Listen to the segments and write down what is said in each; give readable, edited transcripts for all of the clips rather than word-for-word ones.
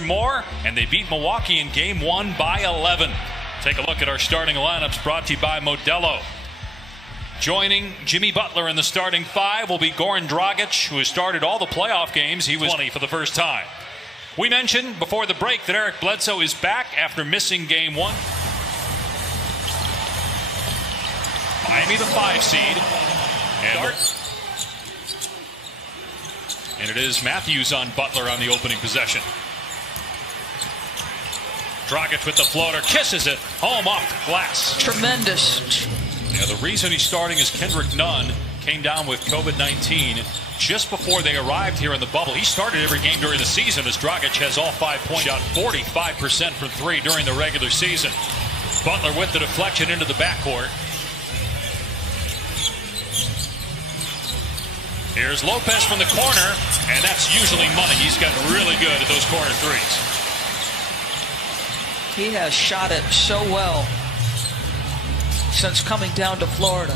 more, and they beat Milwaukee in Game 1 by 11. Take a look at our starting lineups brought to you by Modelo. Joining Jimmy Butler in the starting five will be Goran Dragic, who has started all the playoff games. He was 20 for the first time. We mentioned before the break that Eric Bledsoe is back after missing Game 1. Miami, the 5 seed. And it is Matthews on Butler on the opening possession. Dragic with the floater, kisses it home off the glass. Tremendous. Yeah, the reason he's starting is Kendrick Nunn came down with COVID-19 just before they arrived here in the bubble. He started every game during the season as Dragic has all 5 points. Shot 45% from 3 during the regular season. Butler with the deflection into the backcourt. Here's Lopez from the corner, and that's usually money. He's gotten really good at those corner threes. He has shot it so well since coming down to Florida.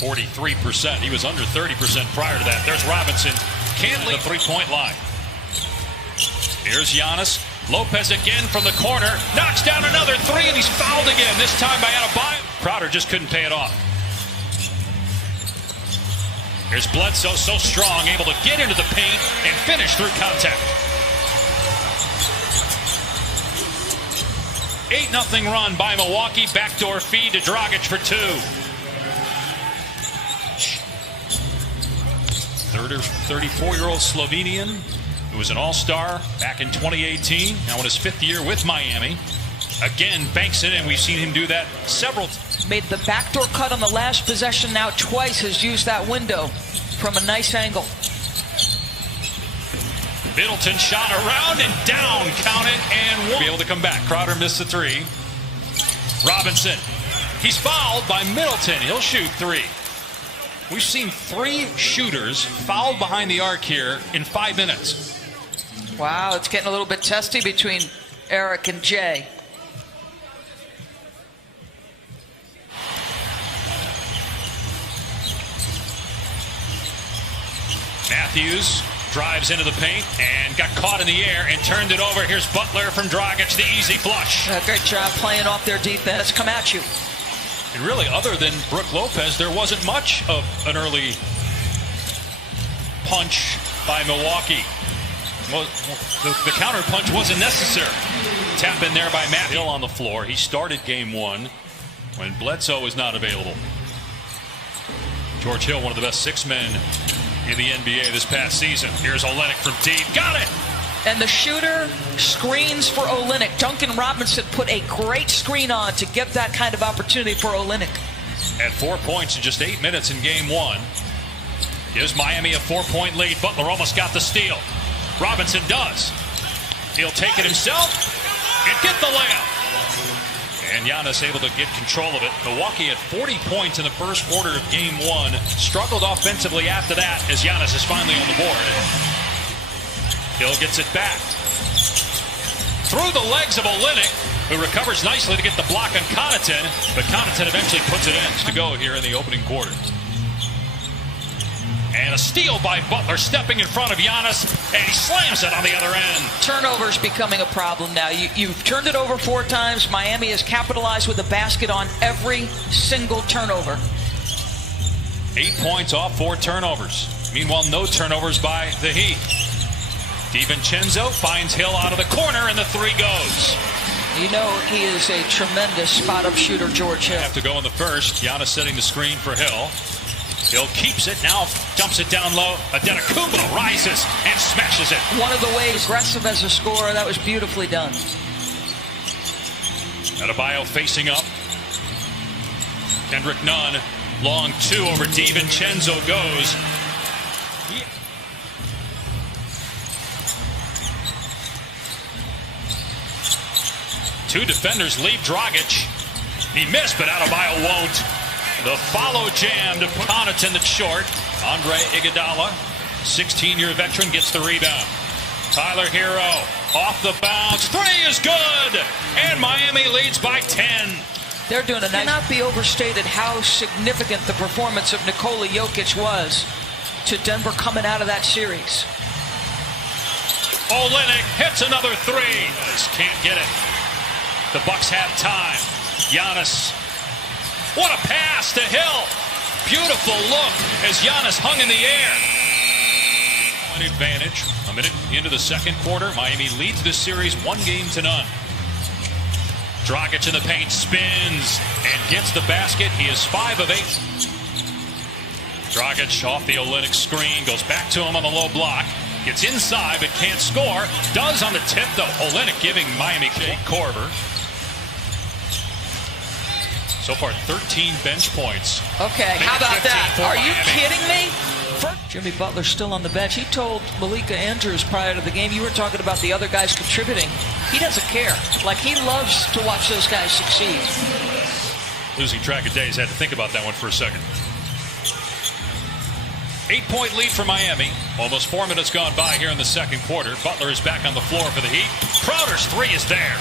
43%. He was under 30% prior to that. There's Robinson. Can't leave the three-point line. Here's Giannis. Lopez again from the corner. Knocks down another three, and he's fouled again, this time by Adebayo. Crowder just couldn't pay it off. Here's Bledsoe, so strong, able to get into the paint and finish through contact. 8-0 run by Milwaukee. Backdoor feed to Dragic for 2. 34-year-old Slovenian who was an all-star back in 2018. Now in his 5th year with Miami. Again, banks it in. We've seen him do that several times. Made the backdoor cut on the last possession. Now twice has used that window from a nice angle. Middleton shot around and down. Count it and won't be able to come back. Crowder missed the 3. Robinson. He's fouled by Middleton. He'll shoot 3. We've seen 3 shooters fouled behind the arc here in 5 minutes. Wow, it's getting a little bit testy between Eric and Jay. Matthews drives into the paint and got caught in the air and turned it over. Here's Butler from Dragic, the easy flush. Great job playing off their defense. Come at you. And really, other than Brook Lopez, there wasn't much of an early punch by Milwaukee. Well, the counter punch wasn't necessary. Tap in there by Matt Hill on the floor. He started Game 1 when Bledsoe was not available. George Hill, one of the best 6 men in the NBA this past season. Here's Olynyk from deep. Got it! And the shooter screens for Olynyk. Duncan Robinson put a great screen on to give that kind of opportunity for Olynyk. At 4 points in just 8 minutes in Game 1. Gives Miami a 4-point lead. Butler almost got the steal. Robinson does. He'll take it himself and get the layup. And Giannis able to get control of it. Milwaukee had 40 points in the first quarter of Game 1. Struggled offensively after that as Giannis is finally on the board. Hill gets it back. Through the legs of Olynyk, who recovers nicely to get the block on Connaughton. But Connaughton eventually puts it in to go here in the opening quarter. And a steal by Butler, stepping in front of Giannis, and he slams it on the other end. Turnovers becoming a problem now. You've turned it over 4 times. Miami has capitalized with a basket on every single turnover. 8 points off 4 turnovers. Meanwhile, no turnovers by the Heat. DiVincenzo finds Hill out of the corner, and the 3 goes. You know he is a tremendous spot-up shooter, George Hill. Have to go in the first. Giannis setting the screen for Hill. Hill keeps it, now dumps it down low. Adetokounmpo rises and smashes it. One of the ways aggressive as a scorer, that was beautifully done. Adebayo facing up. Kendrick Nunn, long 2 over DiVincenzo goes. Two defenders leave Dragic. He missed, but Adebayo won't. The follow jam to Connaughton that's short. Andre Iguodala, 16-year veteran, gets the rebound. Tyler Hero off the bounce. 3 is good. And Miami leads by 10. They're doing a nice. Cannot be overstated how significant the performance of Nikola Jokic was to Denver coming out of that series. Olynyk hits another three. Just can't get it. The Bucks have time. Giannis. What a pass to Hill. Beautiful look as Giannis hung in the air. An advantage. A minute into the second quarter. Miami leads this series 1-0. Dragic in the paint, spins and gets the basket. He is 5 of 8. Dragic off the Olynyk screen, goes back to him on the low block. Gets inside but can't score. Does on the tip though. Olynyk giving Miami Jake Korver. So far 13 bench points. Okay, how about that? Are you kidding me? Jimmy Butler still on the bench. He told Malika Andrews prior to the game, you were talking about the other guys contributing. He doesn't care. Like, he loves to watch those guys succeed. Losing track of days, had to think about that one for a second. 8-point lead for Miami. Almost 4 minutes gone by here in the second quarter. Butler is back on the floor for the Heat. Crowder's three is there.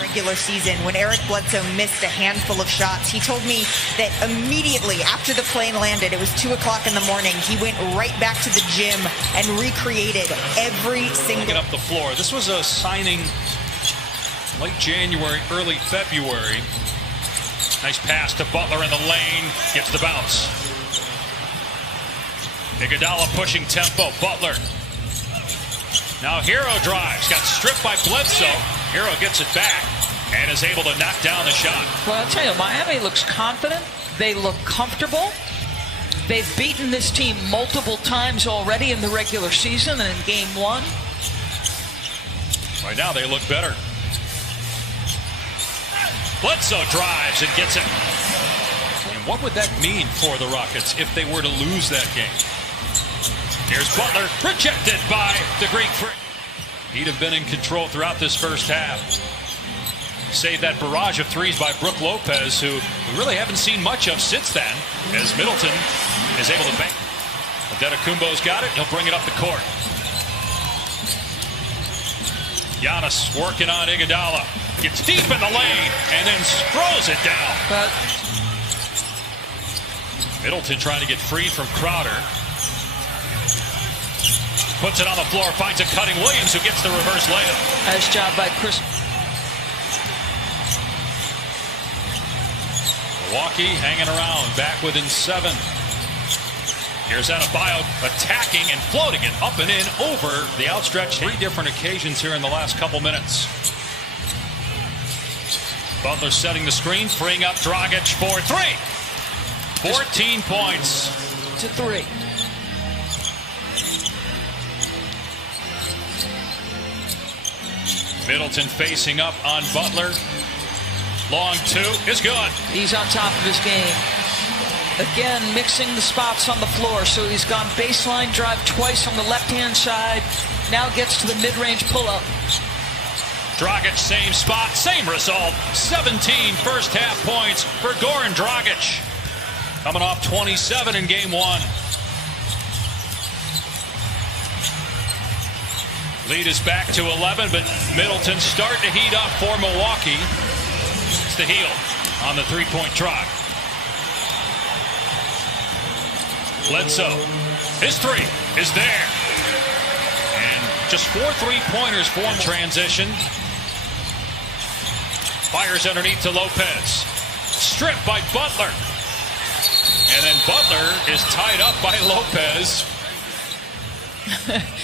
Regular season, when Eric Bledsoe missed a handful of shots, he told me that immediately after the plane landed, it was 2 o'clock in the morning, he went right back to the gym and recreated every single... Get up the floor. This was a signing late January, early February. Nice pass to Butler in the lane. Gets the bounce. Iguodala pushing tempo. Butler. Now Hero drives. Got stripped by Bledsoe. Hero gets it back and is able to knock down the shot. Well, I'll tell you, Miami looks confident. They look comfortable. They've beaten this team multiple times already in the regular season and in game 1. Right now they look better. Bledsoe drives and gets it. And what would that mean for the Rockets if they were to lose that game? Here's Butler, rejected by the Greek Freak. He'd have been in control throughout this first half. Save that barrage of threes by Brook Lopez, who we really haven't seen much of since then, as Middleton is able to bank. Antetokounmpo's got it. He'll bring it up the court. Giannis working on Iguodala. Gets deep in the lane and then throws it down. Middleton trying to get free from Crowder. Puts it on the floor, finds a cutting Williams, who gets the reverse layup. Nice job by Chris. Milwaukee hanging around, back within 7. Here's Adebayo attacking and floating it up and in over the outstretched. 3 different occasions here in the last couple minutes. Butler setting the screen, freeing up Dragic for 3. 14 points. To 3. Middleton facing up on Butler. Long 2 is good. He's on top of his game. Again, mixing the spots on the floor. So he's gone baseline drive twice on the left-hand side. Now gets to the mid-range pull-up. Dragic, same spot, same result. 17 first half points for Goran Dragic. Coming off 27 in game 1. Lead is back to 11, but Middleton starting to heat up for Milwaukee. It's the heel on the three-point try. Bledsoe, his 3 is there. And just 4 3-pointers for transition. Fires underneath to Lopez. Stripped by Butler. And then Butler is tied up by Lopez.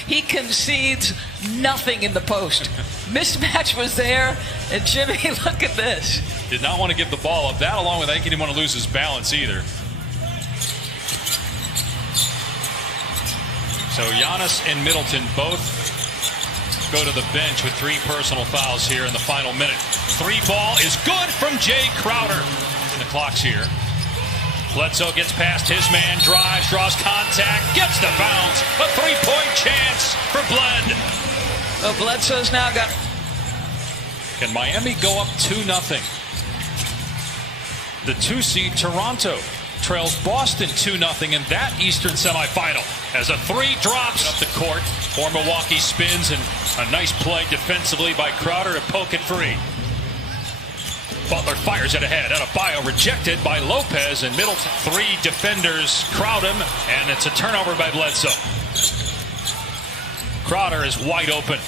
He concedes nothing in the post. Mismatch was there, and Jimmy, look at this. Did not want to give the ball up. That, along with I think he didn't want to lose his balance either. So Giannis and Middleton both go to the bench with 3 personal fouls here in the final minute. 3 ball is good from Jay Crowder. And the clock's here. Bledsoe gets past his man, drives, draws contact, gets the bounce. A 3-point chance for Bled. Oh, Bledsoe's now got... Can Miami go up 2-0? The 2 seed Toronto trails Boston 2-0 in that Eastern semifinal as a 3 drops up the court for Milwaukee. Spins and a nice play defensively by Crowder to poke it free. Butler fires it ahead. Adebayo rejected by Lopez, and Middleton. 3 defenders crowd him, and it's a turnover by Bledsoe. Crowder is wide open,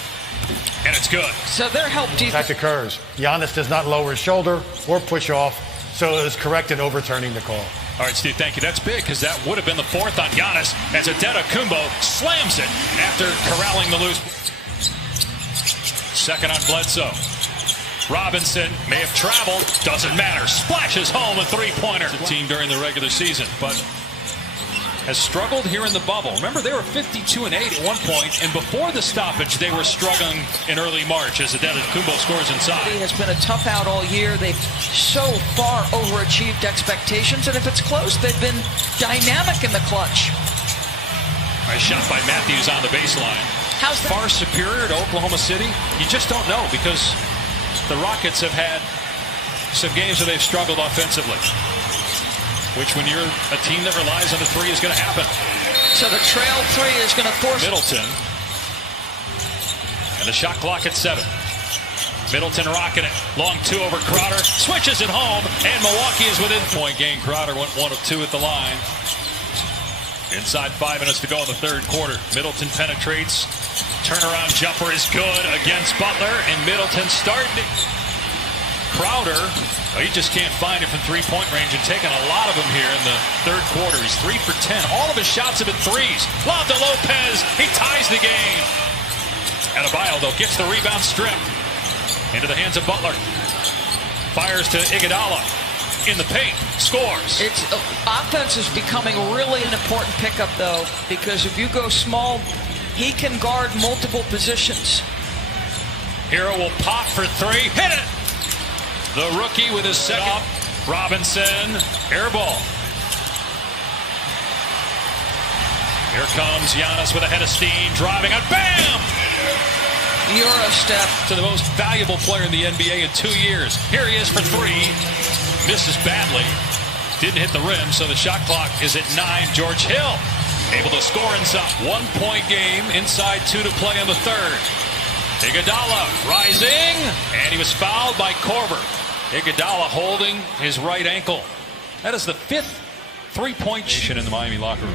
and it's good. So their help defense. That occurs. Giannis does not lower his shoulder or push off, so it was correct in overturning the call. All right, Steve, thank you. That's big because that would have been the fourth on Giannis as Antetokounmpo slams it after corralling the loose. Second on Bledsoe. Robinson may have traveled, doesn't matter. Splashes home a three-pointer. The team during the regular season, but has struggled here in the bubble. Remember, they were 52-8 at one point, and before the stoppage, they were struggling in early March as Antetokounmpo scores inside. It has been a tough out all year. They've so far overachieved expectations, and if it's close, they've been dynamic in the clutch. Nice shot by Matthews on the baseline. How's that? Far superior to Oklahoma City? You just don't know because the Rockets have had some games where they've struggled offensively, which when you're a team that relies on the three is going to happen. So the trail three is going to force Middleton. And the shot clock at 7. Middleton rocking it. Long two over Crowder. Switches it home, and Milwaukee is within point game. Crowder went 1 of 2 at the line. Inside 5 minutes to go in the third quarter. Middleton penetrates. Turnaround jumper is good against Butler, and Middleton starting. Crowder, well, he just can't find it from three-point range and taking a lot of them here in the third quarter. He's 3 for 10. All of his shots have been threes. Lob to Lopez. He ties the game. Adebayo, though, gets the rebound stripped into the hands of Butler. Fires to Iguodala in the paint. Scores. It's offense is becoming really an important pickup, though, because if you go small, he can guard multiple positions. Hero will pop for 3. Hit it! The rookie with his second. Robinson, air ball. Here comes Giannis with a head of steam, driving and bam! Euro step. To the most valuable player in the NBA in 2 years. Here he is for 3. Misses badly. Didn't hit the rim, so the shot clock is at 9. George Hill able to score inside. 1 point game, inside 2 to play in the third. Iguodala rising, and he was fouled by Korver. Iguodala holding his right ankle. That is the 5th three-point shot in the Miami locker room.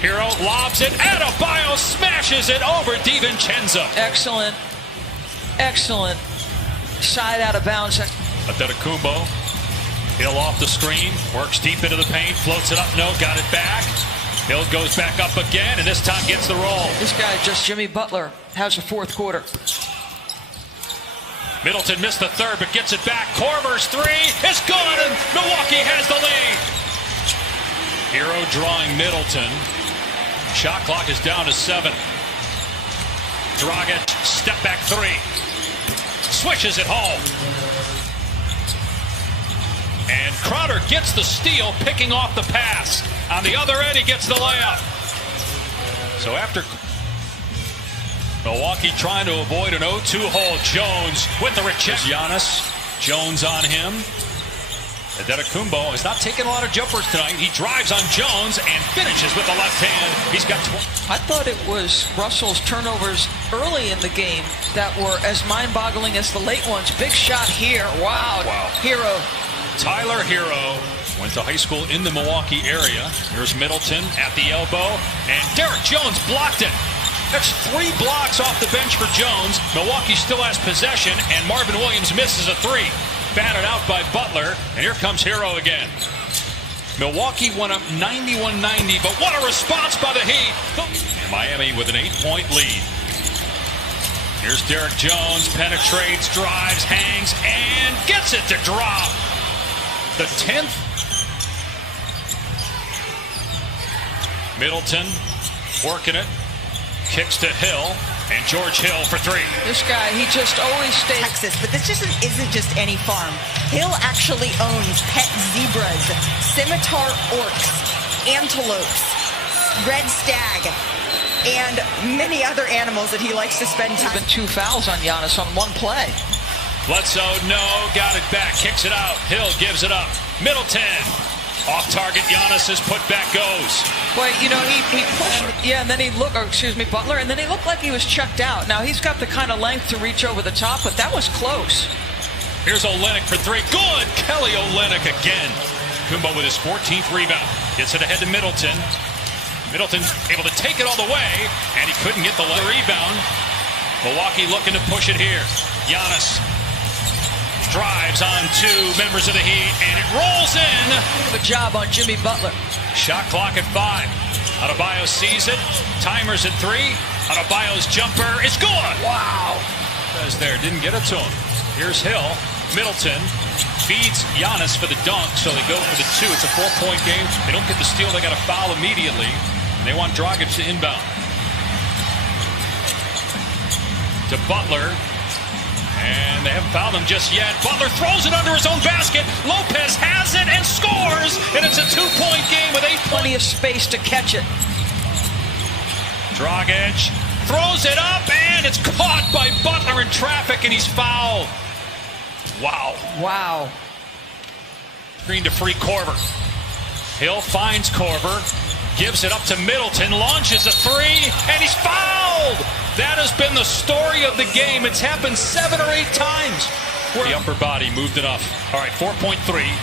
Hero lobs it. Adebayo smashes it over DiVincenzo. Excellent. Excellent. Side out of bounds. Antetokounmpo. Hill off the screen. Works deep into the paint. Floats it up. No, got it back. Hill goes back up again, and this time gets the roll. This guy, just Jimmy Butler, has a fourth quarter. Middleton missed the third, but gets it back. Korver's 3 is good, and Milwaukee has the lead. Hero drawing Middleton. Shot clock is down to 7. Dragic, step back 3. Switches it home. And Crowder gets the steal, picking off the pass. On the other end, he gets the layup. So after Milwaukee trying to avoid an 0-2 hole, Jones with the rejection. Giannis, Jones on him. Antetokounmpo is not taking a lot of jumpers tonight. He drives on Jones and finishes with the left hand. He's got 20. I thought it was Russell's turnovers early in the game that were as mind-boggling as the late ones. Big shot here. Wow. Hero. Tyler Hero went to high school in the Milwaukee area. Here's Middleton at the elbow, and Derek Jones blocked it. That's 3 blocks off the bench for Jones. Milwaukee still has possession, and Marvin Williams misses a 3. Batted out by Butler, and here comes Hero again. Milwaukee went up 91-90, but what a response by the Heat. Miami with an 8-point lead. Here's Derek Jones, penetrates, drives, hangs, and gets it to drop. The 10th. Middleton working it. Kicks to Hill. And George Hill for 3. This guy, he just always stays. Texas, but this just isn't just any farm. Hill actually owns pet zebras, scimitar orcs, antelopes, red stag, and many other animals that he likes to spend time. There's been 2 fouls on Giannis on 1 play. Bledsoe, no, got it back, kicks it out. Hill gives it up. Middleton. Off target, Giannis's putback goes. Well, you know, he pushed, and then Butler, and then he looked like he was checked out. Now, he's got the kind of length to reach over the top, but that was close. Here's Olynyk for 3. Good! Kelly Olynyk again. Kumbo with his 14th rebound. Gets it ahead to Middleton. Middleton able to take it all the way, and he couldn't get the rebound. Milwaukee looking to push it here. Giannis drives on two members of the Heat, and it rolls in. Good job on Jimmy Butler. Shot clock at 5. Adebayo sees it. Timers at 3. Adebayo's jumper is good. Wow. As there, didn't get it to him. Here's Hill. Middleton feeds Giannis for the dunk, so they go for the 2. It's a 4-point game. They don't get the steal. They got a foul immediately. And they want Dragic to inbound. To Butler. And they haven't fouled him just yet. Butler throws it under his own basket. Lopez has it and scores. And it's a 2-point game with 8 Plenty of space to catch it. Dragic throws it up, and it's caught by Butler in traffic, and he's fouled. Wow. Wow. Screen to free Korver. Hill finds Korver, gives it up to Middleton, launches a 3, and he's fouled. That has been the story of the game. It's happened 7 or 8 times. The upper body moved enough. All right, 4.3.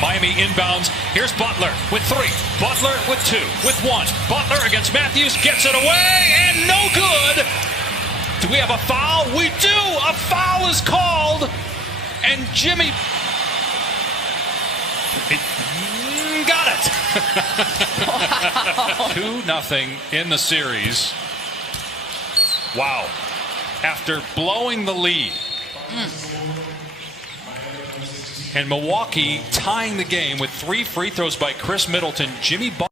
Miami inbounds. Here's Butler with 3. Butler with 2. With 1. Butler against Matthews. Gets it away. And no good. Do we have a foul? We do. A foul is called. And Jimmy got it. Wow. 2-0 in the series. Wow. After blowing the lead. And Milwaukee tying the game with 3 free throws by Chris Middleton. Jimmy Butler.